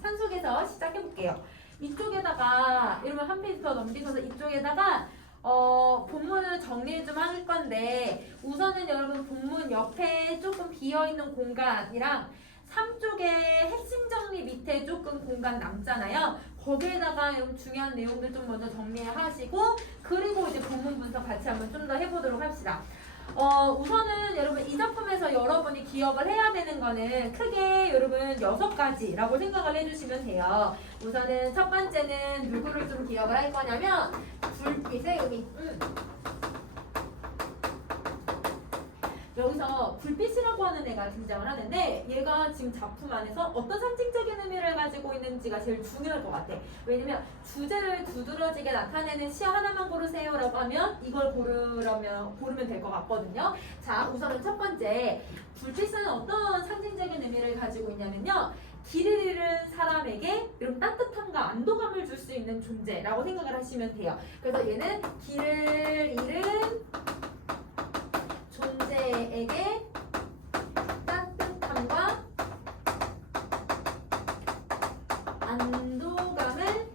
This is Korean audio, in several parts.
산속에서 시작해볼게요. 이쪽에다가 이러면 한 페이지 더 넘기셔서 이쪽에다가 본문을 정리 좀 할 건데 우선은 여러분 본문 옆에 조금 비어있는 공간이랑 3쪽에 핵심 정리 밑에 조금 공간 남잖아요. 거기에다가 여러분 중요한 내용들 좀 먼저 정리하시고 그리고 이제 본문 분석 같이 한번 좀 더 해보도록 합시다. 우선은 여러분 이 작품에서 여러분이 기억을 해야 되는 거는 크게 여러분 6가지라고 생각을 해주시면 돼요. 우선은 첫 번째는 누구를 좀 기억을 할 거냐면 불빛의 의미. 여기서 불빛이라고 하는 애가 등장을 하는데 얘가 지금 작품 안에서 어떤 상징적인 의미를 가지고 있는지가 제일 중요할 것 같아. 왜냐면 주제를 두드러지게 나타내는 시 하나만 고르세요 라고 하면 이걸 고르면 될 것 같거든요. 자, 우선은 첫 번째, 불빛은 어떤 상징적인 의미를 가지고 있냐면요, 길을 잃은 사람에게 이런 따뜻함과 안도감을 줄 수 있는 존재라고 생각을 하시면 돼요. 그래서 얘는 길을 잃은 존재에게 따뜻함과 안도감을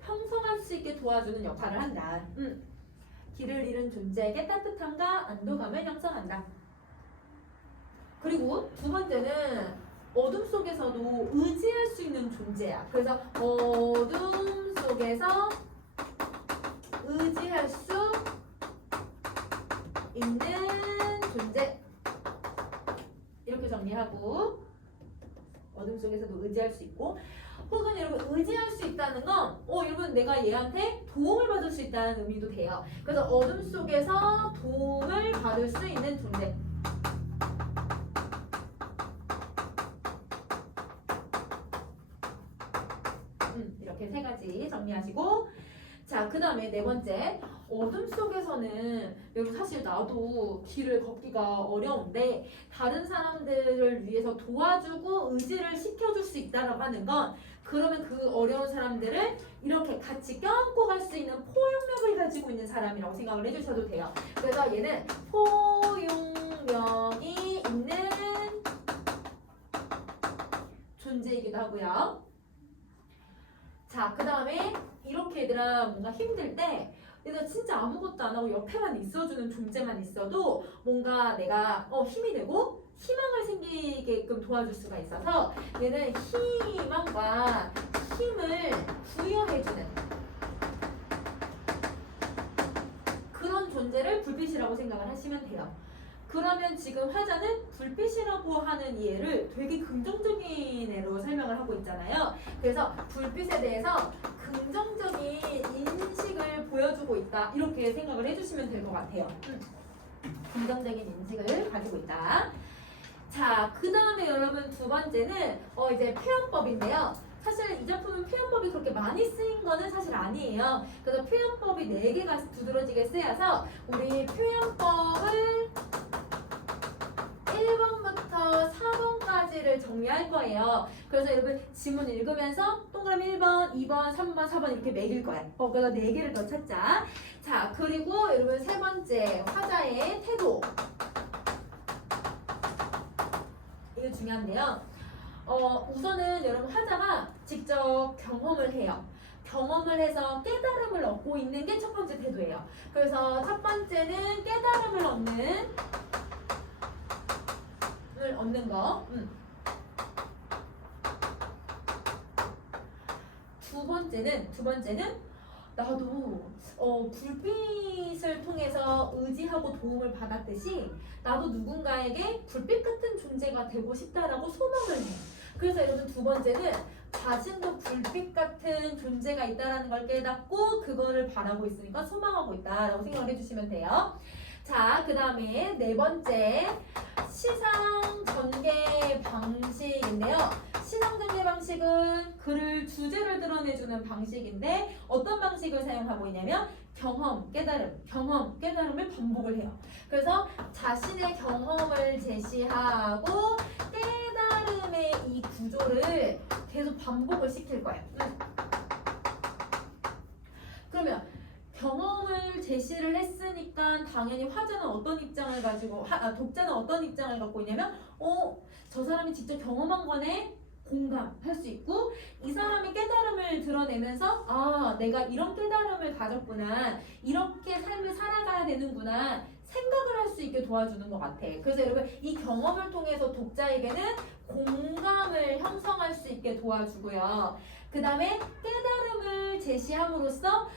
형성할 수 있게 도와주는 역할을 한다. 길을 잃은 존재에게 따뜻함과 안도감을 형성한다. 그리고 두 번째는 어둠 속에서도 의지할 수 있는 존재야. 그래서 어둠 속에서 의지할 수 있는 존재, 이렇게 정리하고, 어둠 속에서도 의지할 수 있고, 혹은 여러분 의지할 수 있다는 건 여러분 내가 얘한테 도움을 받을 수 있다는 의미도 돼요. 그래서 어둠 속에서 도움을 받을 수 있는 존재. 이렇게 3가지 정리하시고, 자, 그 다음에 네 번째, 어둠 속에서는 여러분 사실 나도 길을 걷기가 어려운데 다른 사람들을 위해서 도와주고 의지를 시켜줄 수 있다라고 하는 건, 그러면 그 어려운 사람들을 이렇게 같이 껴안고 갈 수 있는 포용력을 가지고 있는 사람이라고 생각을 해주셔도 돼요. 그래서 얘는 포용력이 있는 존재이기도 하고요. 자, 그 다음에 이렇게 얘들아 뭔가 힘들 때 얘가 진짜 아무것도 안 하고 옆에만 있어주는 존재만 있어도 뭔가 내가 힘이 되고 희망을 생기게끔 도와줄 수가 있어서 얘는 희망과 힘을 부여해주는 그런 존재를 불빛이라고 생각을 하시면 돼요. 그러면 지금 화자는 불빛이라고 하는 이 애를 되게 긍정적인 애로 설명을 하고 있잖아요. 그래서 불빛에 대해서 긍정적인 인식을 보여주고 있다, 이렇게 생각을 해주시면 될 것 같아요. 긍정적인 인식을 가지고 있다. 자, 그 다음에 여러분 두 번째는 이제 표현법인데요. 사실 이 작품은 표현법이 그렇게 많이 쓰인 거는 사실 아니에요. 그래서 표현법이 4개가 두드러지게 쓰여서 우리 표현법을 1번부터 4번까지를 정리할 거예요. 그래서 여러분 지문 읽으면서 동그라미 1번, 2번, 3번, 4번 이렇게 매길 거예요. 그래서 4개를 더 찾자. 자, 그리고 여러분 세 번째, 화자의 태도. 이게 중요한데요. 우선은 여러분 화자가 직접 경험을 해요. 경험을 해서 깨달음을 얻고 있는 게 첫 번째 태도예요. 그래서 첫 번째는 깨달음을 얻는 거. 두 번째는 나도 불빛을 통해서 의지하고 도움을 받았듯이 나도 누군가에게 불빛 같은 존재가 되고 싶다라고 소망을 해. 그래서 여러분 두 번째는 자신도 불빛 같은 존재가 있다라는 걸 깨닫고 그거를 바라고 있으니까 소망하고 있다라고 생각을 해주시면 돼요. 자, 그 다음에 네 번째, 시상 전개 방식인데요. 시상 전개 방식은 글을 주제를 드러내주는 방식인데 어떤 방식을 사용하고 있냐면 경험, 깨달음을 반복을 해요. 그래서 자신의 경험을 제시하고 깨달음의 이 구조를 계속 반복을 시킬 거예요. 그러면 경험을 제시를 했으니까 당연히 화자는 어떤 입장을 가지고 독자는 어떤 입장을 갖고 있냐면 저 사람이 직접 경험한 거네. 공감할 수 있고 이 사람이 깨달음을 드러내면서 내가 이런 깨달음을 가졌구나. 이렇게 삶을 살아가야 되는구나. 생각을 할 수 있게 도와주는 것 같아. 그래서 여러분 이 경험을 통해서 독자에게는 공감을 형성할 수 있게 도와주고요. 그 다음에 깨달음을 제시함으로써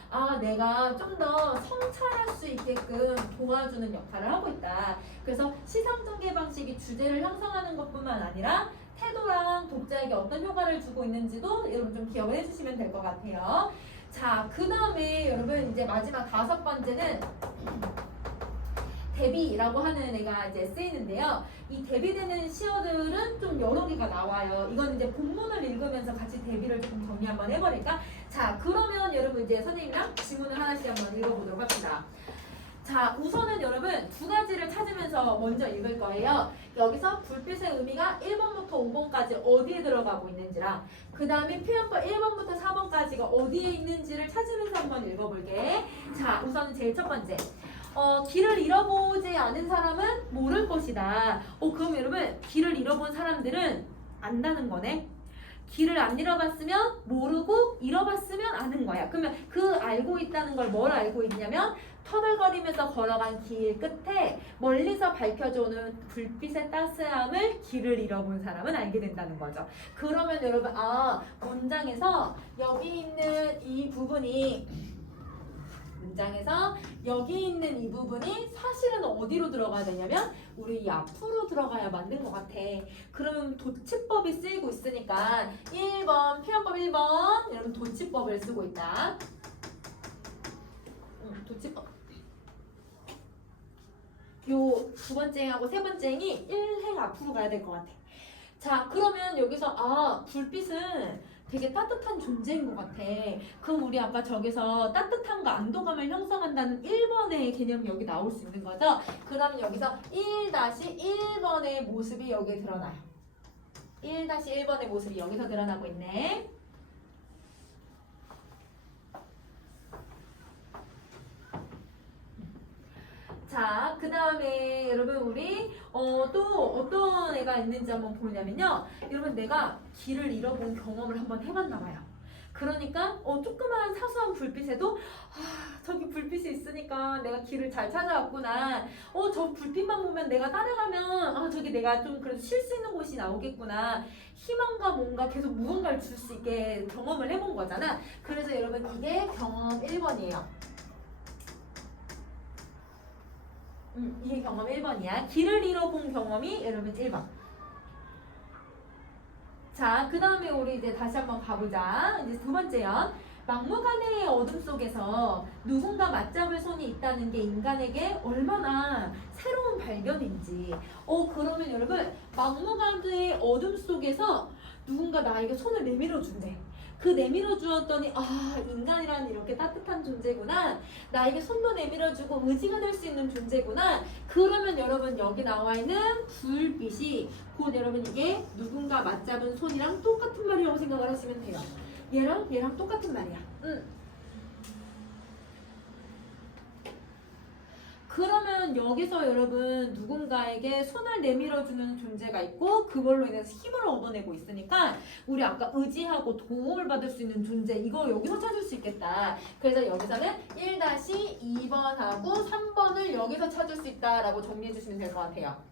내가 좀 더 성찰할 수 있게끔 도와주는 역할을 하고 있다. 그래서 시상 전개 방식이 주제를 형성하는 것뿐만 아니라 태도랑 독자에게 어떤 효과를 주고 있는지도 여러분 좀 기억을 해주시면 될 것 같아요. 자, 그 다음에 여러분 이제 마지막 5번째는 대비라고 하는 애가 이제 쓰이는데요. 이 대비되는 시어들은 좀 여러 개가 나와요. 이건 이제 본문을 읽으면서 같이 대비를 조금 정리 한번 해버릴까? 자, 그러면 여러분 이제 선생님이랑 지문을 하나씩 한번 읽어보도록 합시다. 자, 우선은 여러분 2가지를 찾으면서 먼저 읽을 거예요. 여기서 불빛의 의미가 1번부터 5번까지 어디에 들어가고 있는지랑 그 다음에 표현법 1번부터 4번까지가 어디에 있는지를 찾으면서 한번 읽어볼게. 자, 우선 제일 첫 번째. 길을 잃어보지 않은 사람은 모를 것이다. 그럼 여러분 길을 잃어본 사람들은 안다는 거네. 길을 안 잃어봤으면 모르고 잃어봤으면 아는 거야. 그러면 그 알고 있다는 걸 뭘 알고 있냐면 터덜거리면서 걸어간 길 끝에 멀리서 밝혀져오는 불빛의 따스함을 길을 잃어본 사람은 알게 된다는 거죠. 그러면 여러분 문장에서 여기 있는 이 부분이 문장에서 여기 있는 이 부분이 사실은 어디로 들어가야 되냐면 우리 이 앞으로 들어가야 맞는 것 같아. 그러면 도치법이 쓰이고 있으니까 1번 표현법 1번 여러분 도치법을 쓰고 있다. 도치법 요 2번째하고 3번째이 1행 앞으로 가야 될 것 같아. 자, 그러면 여기서 불빛은 되게 따뜻한 존재인 것 같아. 그럼 우리 아까 저기서 따뜻함과 안도감을 형성한다는 1번의 개념이 여기 나올 수 있는 거죠? 그러면 여기서 1-1번의 모습이 여기에 드러나요. 1-1번의 모습이 여기서 드러나고 있네. 자, 그 다음에 여러분 우리 또 어떤 애가 있는지 한번 보냐면요. 여러분 내가 길을 잃어본 경험을 한번 해봤나 봐요. 그러니까 조그마한 사소한 불빛에도 저기 불빛이 있으니까 내가 길을 잘 찾아왔구나. 저 불빛만 보면 내가 따라가면 저기 내가 좀 그래도 쉴 수 있는 곳이 나오겠구나. 희망과 뭔가 계속 무언가를 줄 수 있게 경험을 해본 거잖아. 그래서 여러분 이게 경험 1번이에요. 이게 경험 1번이야. 길을 잃어본 경험이 여러분 1번. 자, 그 다음에 우리 이제 다시 한번 가보자. 이제 2번째요. 막무가내의 어둠 속에서 누군가 맞잡을 손이 있다는 게 인간에게 얼마나 새로운 발견인지. 그러면 여러분 막무가내의 어둠 속에서 누군가 나에게 손을 내밀어 준대. 그 내밀어 주었더니 인간이란 이렇게 따뜻한 존재구나. 나에게 손도 내밀어주고 의지가 될 수 있는 존재구나. 그러면 여러분 여기 나와 있는 불빛이 곧 여러분 이게 누군가 맞잡은 손이랑 똑같은 말이라고 생각을 하시면 돼요. 얘랑 똑같은 말이야. 그러면 여기서 여러분 누군가에게 손을 내밀어주는 존재가 있고 그걸로 인해서 힘을 얻어내고 있으니까 우리 아까 의지하고 도움을 받을 수 있는 존재 이거 여기서 찾을 수 있겠다. 그래서 여기서는 1-2번하고 3번을 여기서 찾을 수 있다라고 정리해 주시면 될 것 같아요.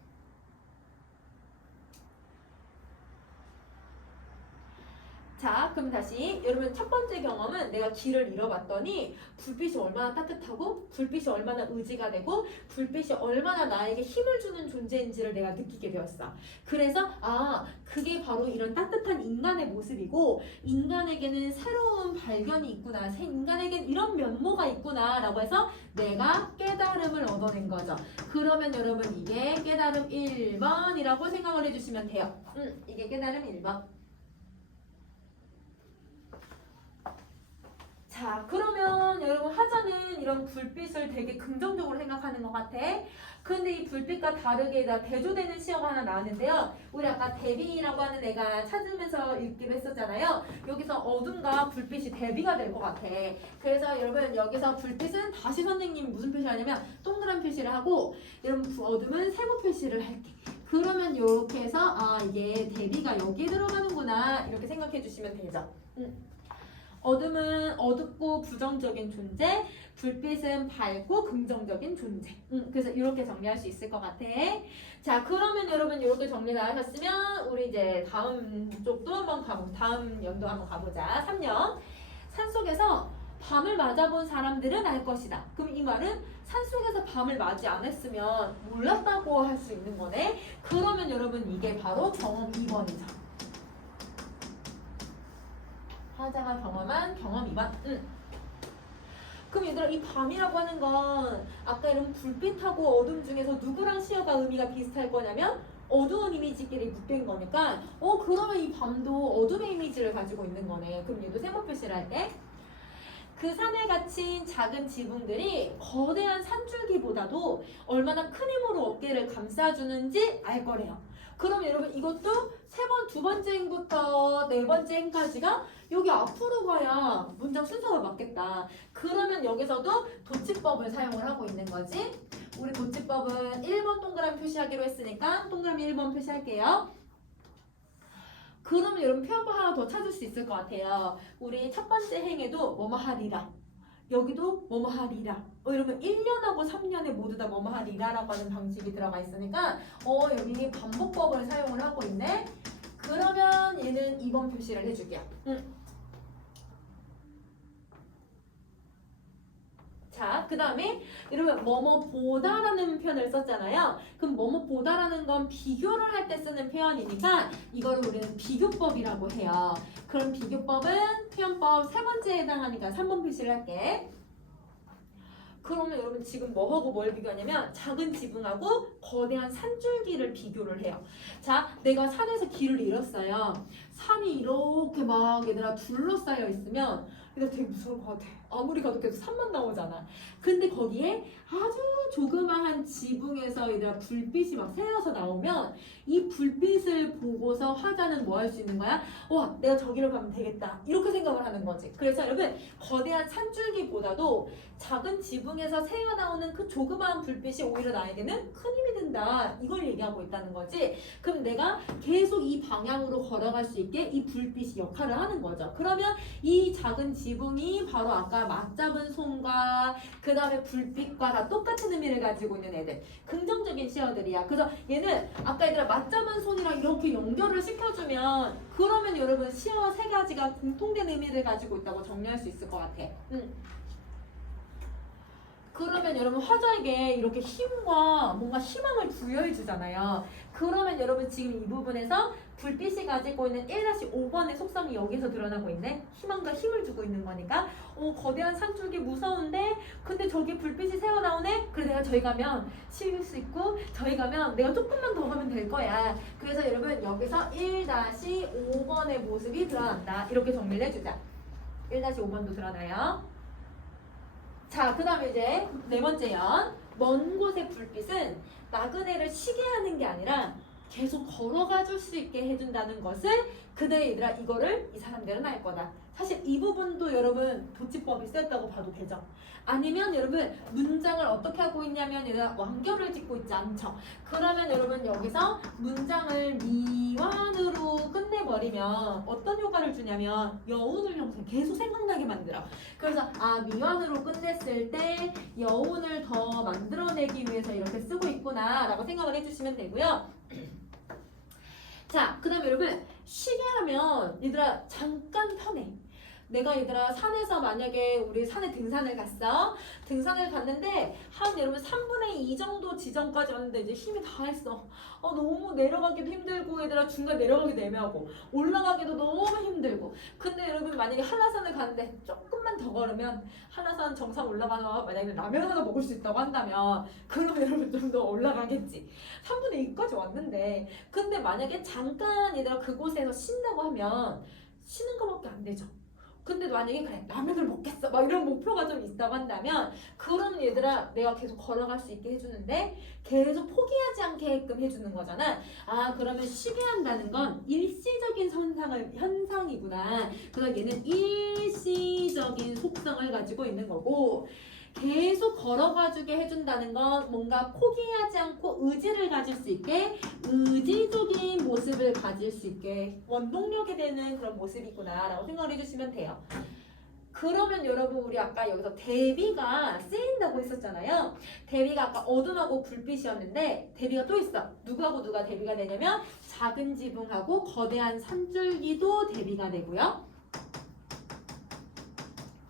자, 그럼 다시 여러분 첫 번째 경험은 내가 길을 잃어봤더니 불빛이 얼마나 따뜻하고 불빛이 얼마나 의지가 되고 불빛이 얼마나 나에게 힘을 주는 존재인지를 내가 느끼게 되었어. 그래서 그게 바로 이런 따뜻한 인간의 모습이고 인간에게는 새로운 발견이 있구나. 인간에게는 이런 면모가 있구나 라고 해서 내가 깨달음을 얻어낸 거죠. 그러면 여러분 이게 깨달음 1번이라고 생각을 해주시면 돼요. 이게 깨달음 1번. 자, 그러면 여러분 하자는 이런 불빛을 되게 긍정적으로 생각하는 것 같아. 근데 이 불빛과 다르게 대조되는 시어가 하나 나왔는데요. 우리 아까 대비라고 하는 애가 찾으면서 읽기로 했었잖아요. 여기서 어둠과 불빛이 대비가 될 것 같아. 그래서 여러분 여기서 불빛은 다시 선생님이 무슨 표시를 하냐면 동그란 표시를 하고, 여러분 어둠은 세모 표시를 할게. 그러면 이렇게 해서 아 이게 대비가 여기에 들어가는구나 이렇게 생각해 주시면 되죠. 어둠은 어둡고 부정적인 존재, 불빛은 밝고 긍정적인 존재. 그래서 이렇게 정리할 수 있을 것 같아. 자, 그러면 여러분 이렇게 정리가 하셨으면 우리 이제 다음 쪽도 한번 다음 연도 한번 가보자. 3년. 산속에서 밤을 맞아본 사람들은 알 것이다. 그럼 이 말은 산속에서 밤을 맞이 않았으면 몰랐다고 할 수 있는 거네. 그러면 여러분 이게 바로 경험 2번이죠. 화자가 경험한 경험 2번. 그럼 얘들아 이 밤이라고 하는 건 아까 이런 불빛하고 어둠 중에서 누구랑 시어가 의미가 비슷할 거냐면 어두운 이미지끼리 묶인 거니까 그러면 이 밤도 어둠의 이미지를 가지고 있는 거네. 그럼 얘도 세모 표시를 할게. 그 산에 갇힌 작은 지붕들이 거대한 산줄기보다도 얼마나 큰 힘으로 어깨를 감싸주는지 알 거래요. 그럼 여러분 이것도 두 번째 행부터 네 번째 행까지가 여기 앞으로 가야 문장 순서가 맞겠다. 그러면 여기서도 도치법을 사용을 하고 있는 거지. 우리 도치법은 1번 동그라미 표시하기로 했으니까 동그라미 1번 표시할게요. 그러면 여러분 표현법 하나 더 찾을 수 있을 것 같아요. 우리 첫 번째 행에도 뭐뭐 하리라. 여기도 뭐뭐 하리라. 이러면 1년하고 3년에 모두 다 뭐뭐 하리라라고 하는 방식이 들어가 있으니까 여기 반복법을 사용을 하고 있네. 그러면 얘는 2번 표시를 해줄게요. 자, 그 다음에 여러분 뭐뭐 보다라는 표현을 썼잖아요. 그럼 뭐뭐 보다라는 건 비교를 할 때 쓰는 표현이니까 이걸 우리는 비교법이라고 해요. 그럼 비교법은 표현법 세 번째에 해당하니까 3번 표시를 할게. 그러면 여러분 지금 뭐하고 뭘 비교하냐면 작은 지붕하고 거대한 산줄기를 비교를 해요. 자, 내가 산에서 길을 잃었어요. 산이 이렇게 막 얘들아 둘러싸여 있으면 얘들아 되게 무서울 것 같아. 아무리 가도 계속 산만 나오잖아. 근데 거기에 아주 조그마한 지붕에서 얘들아 불빛이 막 새어서 나오면 이 불빛을 보고서 화자는 뭐 할 수 있는 거야? 와, 내가 저기로 가면 되겠다. 이렇게 생각을 하는 거지. 그래서 여러분 거대한 산줄기보다도 작은 지붕에서 새어나오는 그 조그마한 불빛이 오히려 나에게는 큰 힘이 된다. 이걸 얘기하고 있다는 거지. 그럼 내가 계속 이 방향으로 걸어갈 수 있게 이 불빛이 역할을 하는 거죠. 그러면 이 작은 지붕이 바로 아까 맞잡은 손과 그 다음에 불빛과 다 똑같은 의미를 가지고 있는 애들. 긍정적인 시어들이야. 그래서 얘는 아까 얘들아 맞잡은 손이랑 이렇게 연결을 시켜주면 그러면 여러분 시어 세 가지가 공통된 의미를 가지고 있다고 정리할 수 있을 것 같아. 그러면 여러분 화자에게 이렇게 힘과 뭔가 희망을 부여해 주잖아요. 그러면 여러분 지금 이 부분에서 불빛이 가지고 있는 1-5번의 속성이 여기서 드러나고 있네. 희망과 힘을 주고 있는 거니까 거대한 산줄기 무서운데 근데 저기 불빛이 새어나오네. 그래 내가 저기 가면 쉬울 수 있고 저기 가면 내가 조금만 더 가면 될 거야. 그래서 여러분 여기서 1-5번의 모습이 드러난다. 이렇게 정리를 해주자. 1-5번도 드러나요. 자, 그 다음에 이제 네 번째 연. 먼 곳의 불빛은 나그네를 쉬게 하는 게 아니라 계속 걸어가 줄 수 있게 해준다는 것을 그대 얘들아 이거를 이 사람들은 알 거다. 사실 이 부분도 여러분 도치법이 쓰였다고 봐도 되죠. 아니면 여러분 문장을 어떻게 하고 있냐면 얘들아 완결을 짓고 있지 않죠. 그러면 여러분 여기서 문장을 미완으로 끝내버리면 어떤 효과를 주냐면 여운을 형성 계속 생각나게 만들어. 그래서 미완으로 끝냈을 때 여운을 더 만들어내기 위해서 이렇게 쓰고 있구나 라고 생각을 해주시면 되고요. 자, 그 다음에 여러분 쉬게 하면 얘들아 잠깐 편해. 내가 얘들아 산에서 만약에 우리 산에 등산을 갔어. 등산을 갔는데 한 여러분 3분의 2 정도 지점까지 왔는데 이제 힘이 다 했어. 너무 내려가기도 힘들고 얘들아 중간에 내려가기도 애매하고 올라가기도 너무 힘들고. 근데 여러분 만약에 한라산을 가는데 조금만 더 걸으면 한라산 정상 올라가서 만약에 라면 하나 먹을 수 있다고 한다면 그러면 여러분 좀 더 올라가겠지. 3분의 2까지 왔는데 근데 만약에 잠깐 얘들아 그곳에서 쉰다고 하면 쉬는 거밖에 안 되죠. 근데 만약에 그래 라면을 먹겠어 막 이런 목표가 좀 있다고 한다면 그럼 얘들아 내가 계속 걸어갈 수 있게 해주는데 계속 포기하지 않게끔 해주는 거잖아. 아 그러면 쉬게 한다는 건 일시적인 현상이구나. 그래서 얘는 일시적인 속성을 가지고 있는 거고 계속 걸어가주게 해준다는 건 뭔가 포기하지 않고 의지를 가질 수 있게 의지적인 모습을 가질 수 있게 원동력이 되는 그런 모습이구나 라고 생각을 해주시면 돼요. 그러면 여러분 우리 아까 여기서 대비가 쓰인다고 했었잖아요. 대비가 아까 어둠하고 불빛이었는데 대비가 또 있어. 누구하고 누가 대비가 되냐면 작은 지붕하고 거대한 산줄기도 대비가 되고요.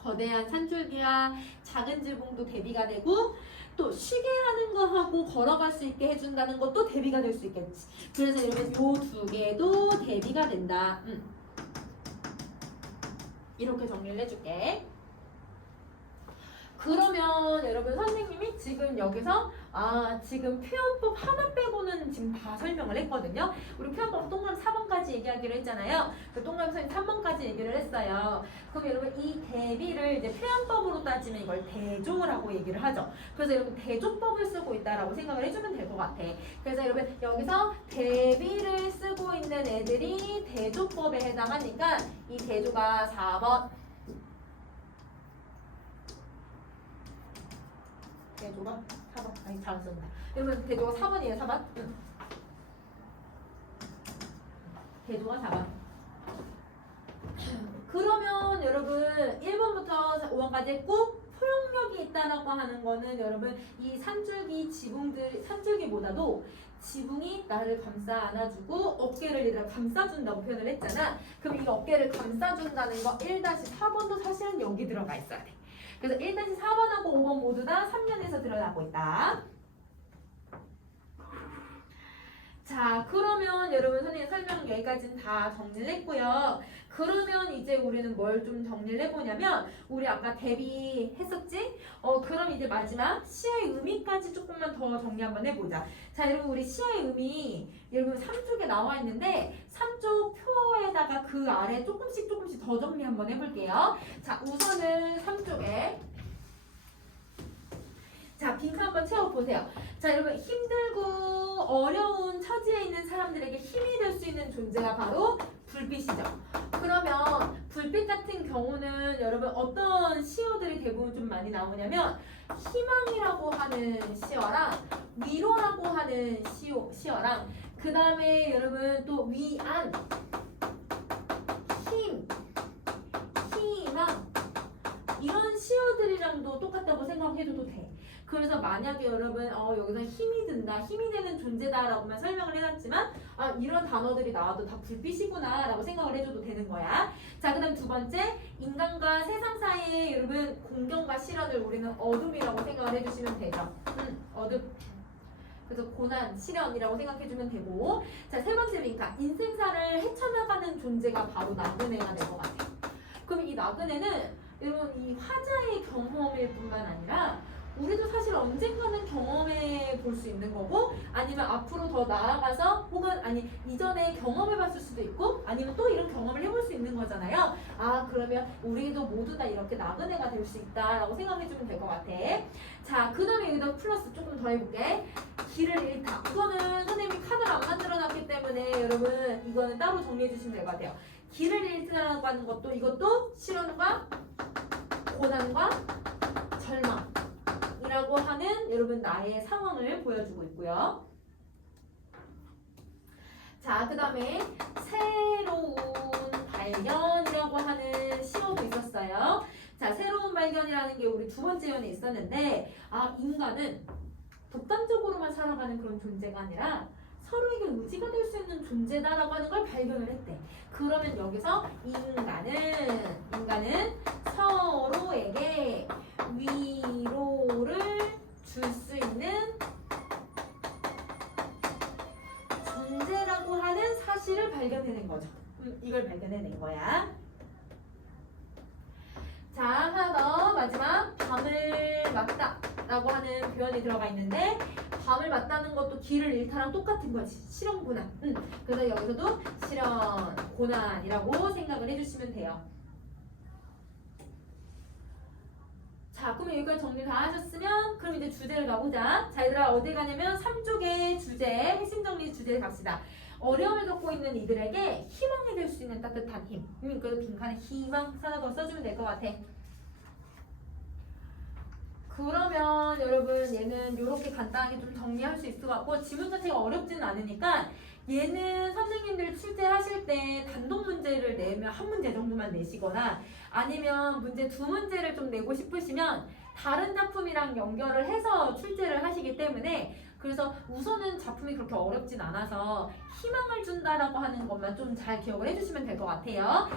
거대한 산줄기와 작은 지붕도 대비가 되고 또 쉬게 하는 거하고 걸어갈 수 있게 해준다는 것도 대비가 될 수 있겠지. 그래서 여러분 요 두 개도 대비가 된다. 이렇게 정리를 해줄게. 그러면 여러분 선생님이 지금 여기서 지금 표현법 하나 빼고는 지금 다 설명을 했거든요. 우리 표현법 동그라미 4번까지 얘기하기로 했잖아요. 그 동그라미 선생님 3번까지 얘기를 했어요. 그럼 여러분 이 대비를 이제 표현법으로 따지면 이걸 대조라고 얘기를 하죠. 그래서 여러분 대조법을 쓰고 있다라고 생각을 해주면 될 것 같아. 그래서 여러분 여기서 대비를 쓰고 있는 애들이 대조법에 해당하니까 이 대조가 4번. 대조가 4번. 아니 잘했습니다. 여러분 대조가 4번이에요. 4번. 대조가 4번. 그러면 여러분 1번부터 5번까지 했고 포용력이 있다라고 하는 거는 여러분 이 산줄기보다도 지붕이 나를 감싸 안아주고 어깨를 얘들아 감싸준다고 표현을 했잖아. 그럼 이 어깨를 감싸준다는 거 1-4번도 사실은 여기 들어가 있어야 돼. 그래서 1-4번하고 5번 모두 다 3년에서 드러나고 있다. 자, 그러면 여러분 선생님 설명 여기까지는 다 정리를 했고요. 그러면 이제 우리는 뭘 좀 정리를 해보냐면 우리 아까 대비했었지? 그럼 이제 마지막 시의 의미까지 조금만 더 정리 한번 해보자. 자, 여러분 우리 시의 의미 여러분 3쪽에 나와 있는데 3쪽 표에다가 그 아래 조금씩 더 정리 한번 해볼게요. 자, 우선은 3쪽에 자, 빈칸 한번 채워보세요. 자, 여러분 힘들고 어려운 처지에 있는 사람들에게 힘이 될 수 있는 존재가 바로 불빛이죠. 그러면 불빛 같은 경우는 여러분 어떤 시어들이 대부분 좀 많이 나오냐면 희망이라고 하는 시어랑 위로라고 하는 시어랑 그 다음에 여러분 또 위안, 힘, 희망 이런 시어들이랑도 똑같다고 생각해줘도 돼. 그래서 만약에 여러분 여기서 힘이 든다, 힘이 되는 존재다라고만 설명을 해놨지만 이런 단어들이 나와도 다 불빛이구나 라고 생각을 해줘도 되는 거야. 자, 그 다음 두 번째 인간과 세상 사이에 여러분 공경과 시련을 우리는 어둠이라고 생각을 해주시면 되죠. 어둠. 그래서 고난, 시련이라고 생각해주면 되고 자, 세 번째 빈칸 인생사를 헤쳐나가는 존재가 바로 나그네가 될 것 같아요. 그럼 이 나그네는 여러분 이 화자의 경험일 뿐만 아니라 우리도 사실 언젠가는 경험해 볼 수 있는 거고 아니면 앞으로 더 나아가서 혹은 아니 이전에 경험해 봤을 수도 있고 아니면 또 이런 경험을 해볼 수 있는 거잖아요. 그러면 우리도 모두 다 이렇게 나그네가 될 수 있다라고 생각해 주면 될 것 같아. 자, 그 다음에 여기다 플러스 조금 더 해볼게. 길을 잃다. 이거는 선생님이 카드를 안 만들어 놨기 때문에 여러분 이거는 따로 정리해 주시면 될 것 같아요. 길을 잃다라고 하는 것도 이것도 시련과 고난과 절망 이라고 하는 여러분 나의 상황을 보여주고 있고요. 자, 그 다음에 새로운 발견이라고 하는 시어도 있었어요. 자, 새로운 발견이라는 게 우리 두 번째 연에 있었는데 인간은 독단적으로만 살아가는 그런 존재가 아니라 서로에게 의지가 될 수 있는 존재다라고 하는 걸 발견을 했대. 그러면 여기서 인간은 서로에게 위로를 줄 수 있는 존재라고 하는 사실을 발견해낸 거죠. 이걸 발견해낸 거야. 자, 하나 더 마지막 밤을 맞다 라고 하는 표현이 들어가 있는데 밤을 맞다는 것도 길을 잃다랑 똑같은 거지. 시련, 고난. 그래서 여기서도 시련, 고난이라고 생각을 해주시면 돼요. 자, 그러면 여기까지 정리 다 하셨으면 그럼 이제 주제를 가보자. 자, 얘들아 어디 가냐면 3쪽의 주제, 핵심 정리 주제를 갑시다. 어려움을 겪고 있는 이들에게 희망이 될 수 있는 따뜻한 힘. 그 빈칸에 희망 하나 더 써주면 될 것 같아. 그러면 여러분 얘는 이렇게 간단하게 좀 정리할 수 있을 것 같고 지문 자체가 어렵지는 않으니까 얘는 선생님들 출제하실 때 단독 문제를 내면 한 문제 정도만 내시거나 아니면 문제 두 문제를 좀 내고 싶으시면 다른 작품이랑 연결을 해서 출제를 하시기 때문에 그래서 우선은 작품이 그렇게 어렵진 않아서 희망을 준다라고 하는 것만 좀 잘 기억을 해주시면 될 것 같아요.